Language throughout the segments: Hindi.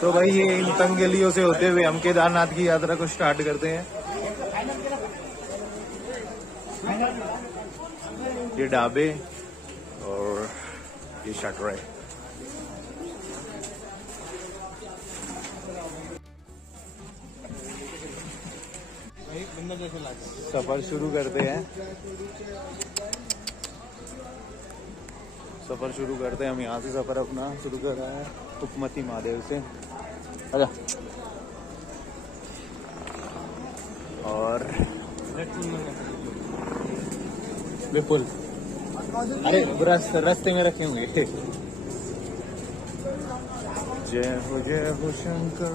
तो भाई ये इन तंग गलियों से होते हुए हम केदारनाथ की यात्रा को स्टार्ट करते हैं। ये ढाबे और ये शटर है। सफर शुरू करते हैं। हम यहाँ से सफर अपना शुरू कर रहे हैं उपमती महादेव से। आजा। और बिल्कुल अरे रास्ते में रखे होंगे। जय हो शंकर।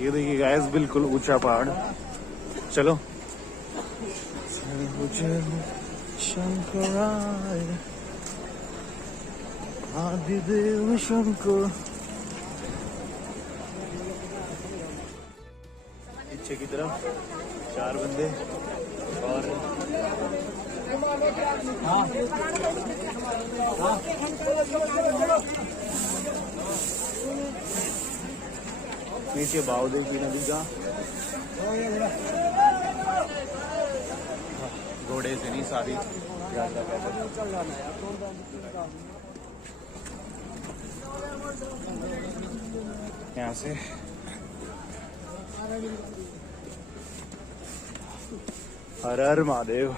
ये देखिए गाइस बिल्कुल ऊंचा पहाड़। चलो जय हो शंकराय आदिदेव शंकर। पीछे की तरफ 4 बंदे और नीचे भाव देखी नदी का। घोड़े से नहीं सारी यात्रा कर यहाँ से। हर हर महादेव।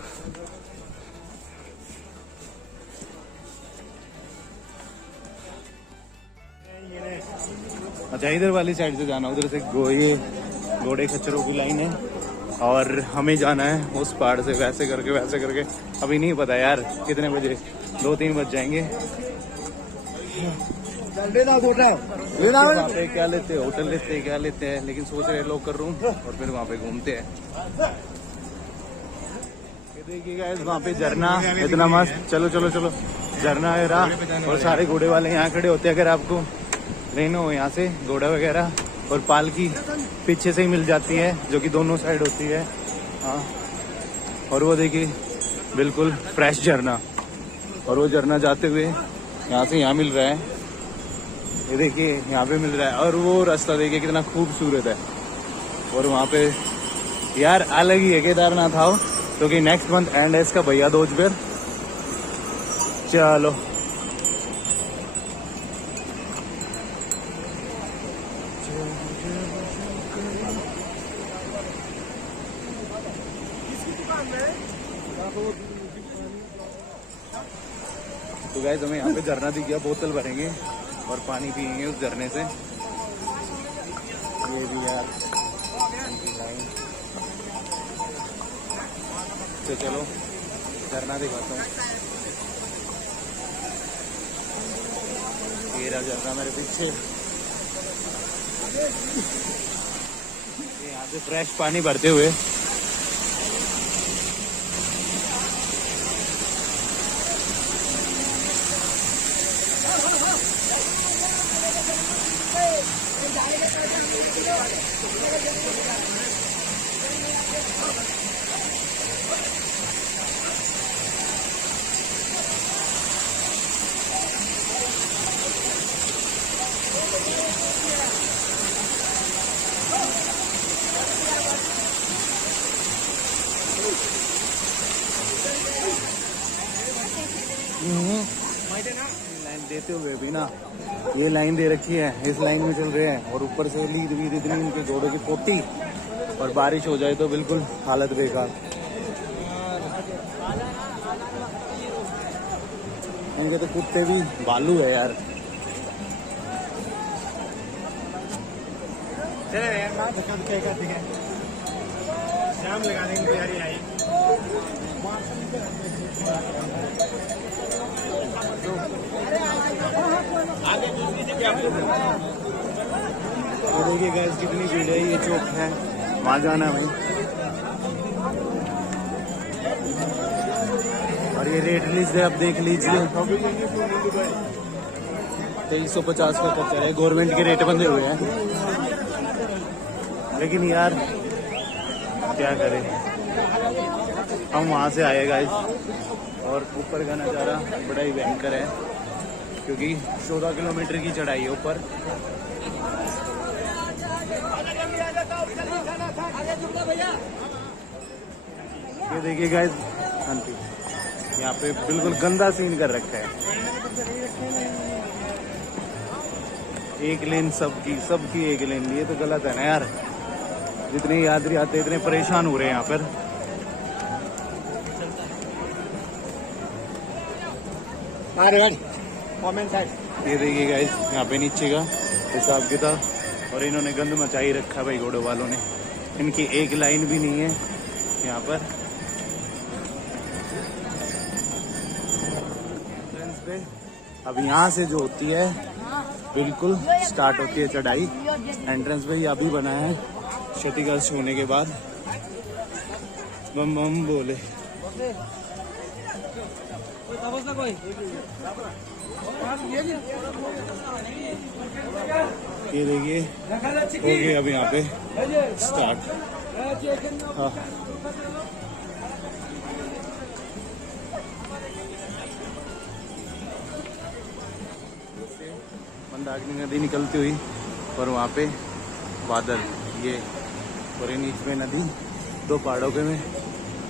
अच्छा इधर वाली साइड से जाना, उधर से ये घोड़े खच्चरों की लाइन है और हमें जाना है उस पहाड़ से वैसे करके। अभी नहीं पता यार कितने बजे, 2-3 बज जाएंगे। वहाँ पे क्या लेते हैं, होटल लेते हैं, क्या लेते हैं, लेकिन सोच रहे लोकल रूम और फिर वहाँ पे घूमते हैं। ये देखिए गाइस वहाँ पे झरना इतना मस्त। चलो झरना है रहा और सारे घोड़े वाले यहाँ खड़े होते हैं। अगर आपको लेना हो यहाँ से घोड़ा वगैरह, और पालकी पीछे से ही मिल जाती है जो कि दोनों साइड होती है। हाँ और वो देखिए बिल्कुल फ्रेश झरना, और वो झरना जाते हुए यहाँ से यहाँ मिल रहा है। ये देखिए यहाँ पे मिल रहा है और वो रास्ता देखिए कितना खूबसूरत है। और वहाँ पे यार अलग ही है केदारनाथ आओ, क्योंकि नेक्स्ट मंथ एंड है इसका भैया दूज पर। चलो तो गाइस हमें यहाँ पे झरना दिख गया, बोतल भरेंगे और पानी पियेंगे उस झरने से। ये भी यार तो चलो झरना दिखाता हूँ। ये रहा झरना मेरे पीछे। यहाँ से फ्रेश पानी भरते हुए लाइन देते हुए भी ना, ये लाइन दे रखी है, इस लाइन में चल रहे हैं और ऊपर से लीद वीद इतनी उनके घोड़ों की पोटी, और बारिश हो जाए तो बिल्कुल हालत बेकार। इनके तो कुत्ते भी भालू है यार। शाम लगा देंगे तैयारी आई। देखिए गैस कितनी भीड़ है, ये चौक है, वहाँ जाना है भाई। और ये रेट लिस्ट है, अब देख लीजिए 2350 का खर्चा है, गवर्नमेंट के रेट बंधे हुए हैं। लेकिन यार क्या करें, हम वहाँ से आए गाइस और ऊपर का नज़ारा बड़ा ही भयंकर है क्योंकि 14 किलोमीटर की चढ़ाई है ऊपर। ये देखिए गाइस, यहाँ पे बिल्कुल गंदा सीन कर रखा है। एक लेन सबकी एक लेन, ये तो गलत है ना यार। जितने यात्री आते इतने परेशान हो रहे हैं यहाँ पर। ये देखिए गाइस, यहाँ पे नीचे का हिसाब किताब, और इन्होंने गंद मचाई रखा है भाई घोड़े वालों ने। इनकी एक लाइन भी नहीं है यहाँ पर। पे अब यहाँ से जो होती है बिल्कुल स्टार्ट होती है चढ़ाई। एंट्रेंस पे अभी बना है क्षतिग्रस्त होने के बाद। बम बम बोले। ये देखिए हो गया अब यहाँ पे स्टार्ट। हाँ मंदाकिनी नदी निकलती हुई और वहाँ पे बादल, ये और ये नीच में नदी, दो पहाड़ों के में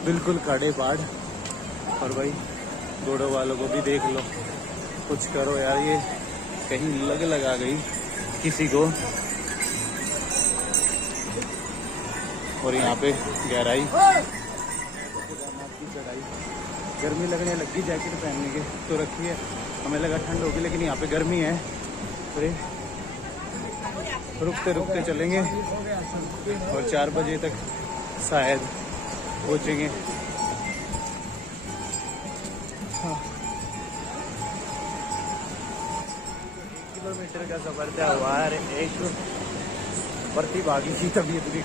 बिल्कुल काड़े पहाड़। और भाई घोड़ों वालों को भी देख लो, कुछ करो यार, ये कहीं लगा गई किसी को। और यहाँ पे गहराई, चढ़ाई, गर्मी लगने लगी, जैकेट पहनने के तो रखी है, हमें लगा ठंड होगी लेकिन यहाँ पे गर्मी है। अरे रुकते रुकते चलेंगे और 4 बजे तक शायद पहुँचेंगे। हाँ। किलोमीटर का सफर तय हुआ है। एक प्रतिभागी की तबीयत भी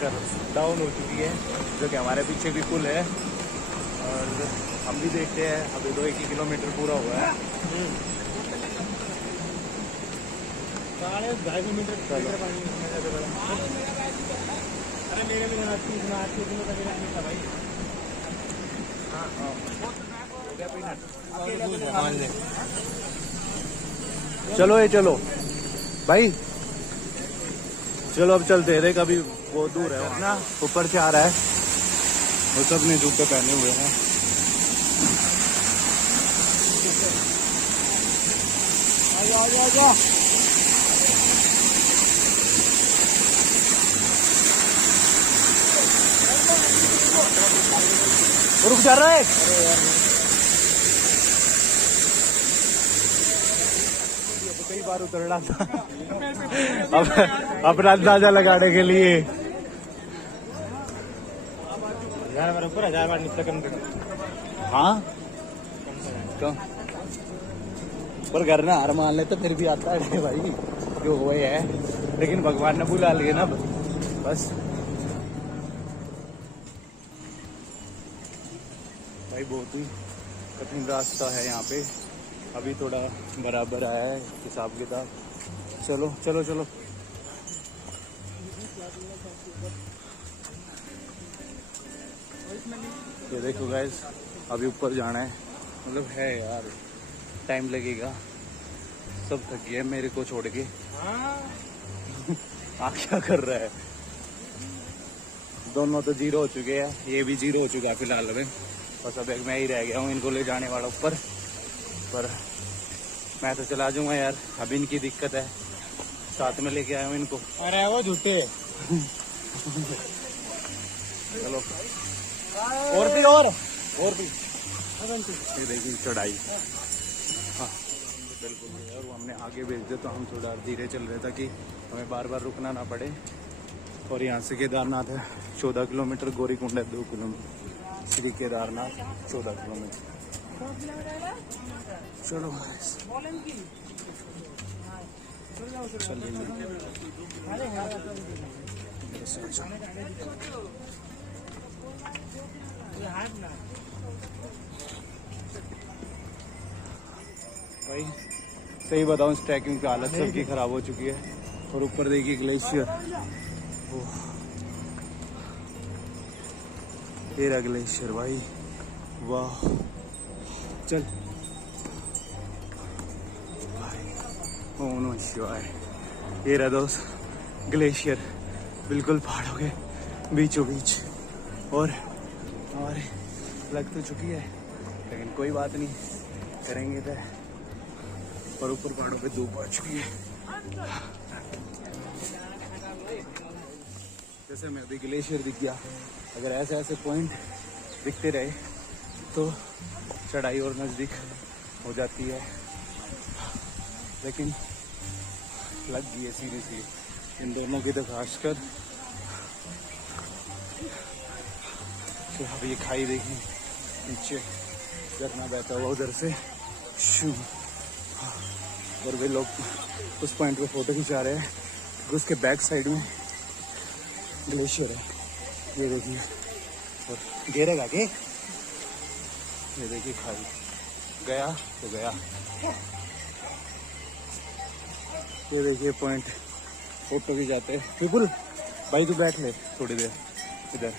डाउन हो चुकी है, जो कि हमारे पीछे भी पुल है और हम भी देखते हैं। अभी 2-1 किलोमीटर पूरा हुआ है। 2.5 किलोमीटर। अरे मेरे भी चलो ये चलो भाई, चलो अब चलते हैं। कभी बहुत दूर है ना, ऊपर से आ रहा है वो सब ने जूते पहने हुए हैं। आजा। रुक जा रहा है। कई बार उतरना था अब अपना अंदाजा लगाने के लिए। ऊपर 1000 बार नीचे कम। हाँ कम पर घर ना हार मान ले तो फिर भी आता है भाई, जो हुआ है, लेकिन भगवान ने बुला लिए ना बस। भाई बहुत ही कठिन रास्ता है यहाँ पे, अभी थोड़ा बराबर आया है हिसाब किताब। चलो चलो चलो। ये देखो गाइस, अभी ऊपर जाना है, मतलब है यार टाइम लगेगा। सब थक गए मेरे को छोड़ के। आ क्या कर रहा है? दोनों तो 0 हो चुके हैं, ये भी 0 हो चुका है फिलहाल अभी। बस अब एक मैं ही रह गया हूँ इनको ले जाने वाला ऊपर, पर मैं तो चला जाऊंगा यार। अभी इनकी दिक्कत है, साथ में लेके आया हूँ इनको। अरे वो झूठे चलो और भी देखिए चढ़ाई। हाँ बिल्कुल, और वो हमने आगे भेज दिया तो हम थोड़ा धीरे चल रहे ताकि हमें बार बार रुकना ना पड़े। और यहाँ से केदारनाथ है 14 किलोमीटर, गौरीकुंड है 2 किलोमीटर, श्री केदारनाथ 14 किलोमीटर। चलो भाई सही बताऊं, इस ट्रैकिंग की हालत सबकी खराब हो चुकी है। और ऊपर देखिए ग्लेशियर, ये रहा ग्लेशियर भाई, वाह। चल ओम नमः शिवाय। ये रहा दोस्त ग्लेशियर, बिल्कुल पहाड़ों के बीचों बीच। और हमारे लग तो चुकी है, लेकिन कोई बात नहीं, करेंगे तो। और ऊपर पहाड़ों पे धूप आ चुकी है। जैसे मैं अभी ग्लेशियर दिख गया, अगर ऐसे ऐसे पॉइंट दिखते रहे तो चढ़ाई और नज़दीक हो जाती है, लेकिन लग गई है सीरियसली इन दोनों की तो खासकर। तो अब ये खाई देखी, नीचे झरना बहता हुआ उधर से शू। और वे लोग उस पॉइंट पे फोटो खिंचा रहे हैं, उसके बैक साइड में ग्लेशियर है, ये देखिए। और गिरेगा के, ये देखिए खाई, गया तो गया। ये देखिए पॉइंट, फोटो भी जाते हैं। विपुल भाई तू बैठ ले थोड़ी देर इधर।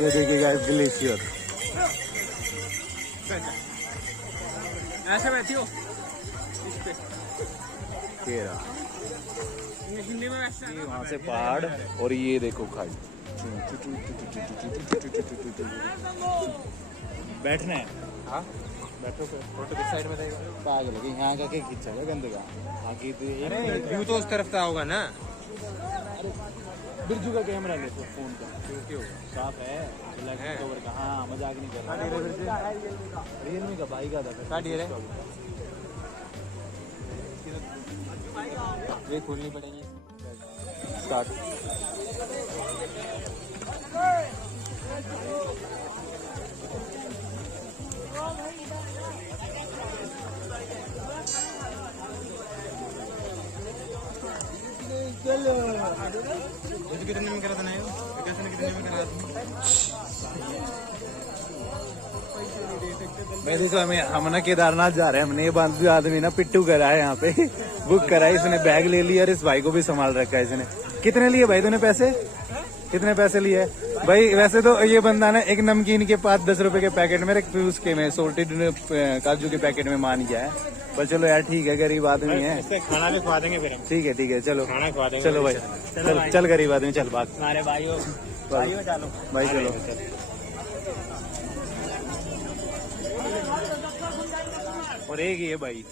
ये देखिए गाइस ग्लेशियर, ऐसे बैठी हो हिंदी में। वहाँ से पहाड़ और ये देखो खाई। बैठना है, हाँ बैठो। फोटो किस साइड में रहेगा? पागल है, यहाँ का क्या खींचा है गंदे का? बाकी तो व्यू तो उस तरफ का होगा ना। बिरजू का कैमरा ले तो फोन का, क्यों साफ है, कवर का। हाँ मजाक नहीं कर रहा, रियलमी का भाई का था। ये खोलनी पड़ेगी। स्टार्ट। कितने में करा था ना, कितने में करा था? मैं देखो हम ना केदारनाथ जा रहे हैं। हमने ये बांधू आदमी ना पिट्टू करा है यहाँ पे, बुक करा है। इसने बैग ले लिया और इस भाई को भी संभाल रखा है इसने। कितने लिए भाई तूने पैसे? कितने पैसे लिए भाई? वैसे तो ये बंदा ना एक नमकीन के 5-10 रुपए के पैकेट में, एक उसके में सोल्टेड काजू के पैकेट में मान गया है। पर चलो यार ठीक है, गरीब आदमी है, खाना भी खवा देंगे फिर। ठीक है चलो खाना खवा देंगे। चलो भाई, चल गरीब आदमी चल बात। हमारे भाइयों चलो भाई चलो। और एक ये भाई